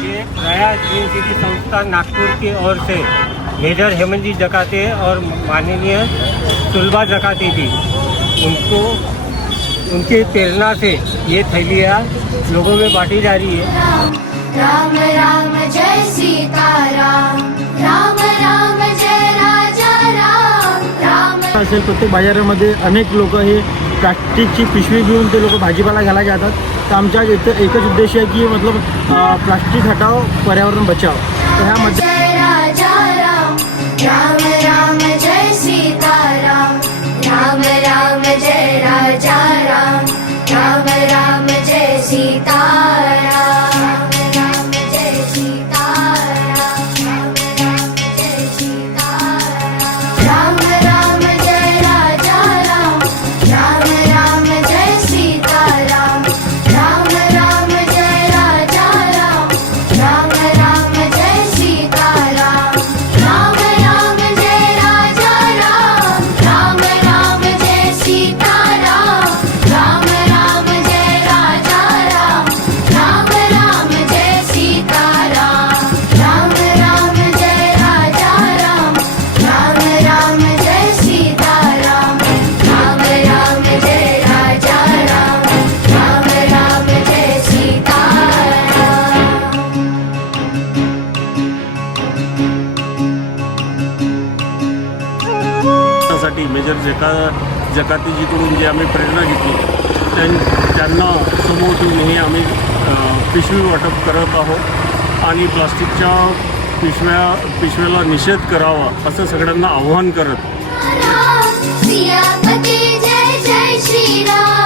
ये प्रयास green city संस्था नागपुर की ओर से मेजर हेमंत जी जकाते और माननीय सुलभा जकाते जी उनको उनके प्रेरणा से ये थैलियाँ लोगों में बांटी जा रही है। राम राम जय सीताराम, राम राम जय राजा राम, राम असेल प्रत्येक बाजारामध्ये अनेक लोक हे प्लास्टिकची पिशवी घेऊन ते लोक भाजीपाला घ्यायला जातात. तर आमच्या इथं एकच उद्देश आहे की मतलब प्लास्टिक हटाओ पर्यावरण बचाओ. तर ह्यामध्ये जय राजा राम, राम राम जय सीताराम, राम राम जय राजा राम, राम राम जय सीताराम, राम जय सीताराम, राम राम जय राजा राम, राम राम जय सीताराम, राम राम जय राजा राम, राम राम जय सीताराम, राम राम जय राजा राम, राम राम जय सीताराम, राम राम जय राजा राम, राम राम जय सीताराम, राम राम जय राजा राम, राम राम जय सीताराम, राम राम जय राजा राम, राम राम जय सीताराम. साठी मेजर जकातीजीकडून जी आम्ही प्रेरणा घेतली त्यांना समोर ठेवूनही आम्ही पिशवी वाटप करत आहोत आणि प्लास्टिकच्या पिशव्याला निषेध करावा असं सगळ्यांना आव्हान करत सियापती जय जय श्रीराम.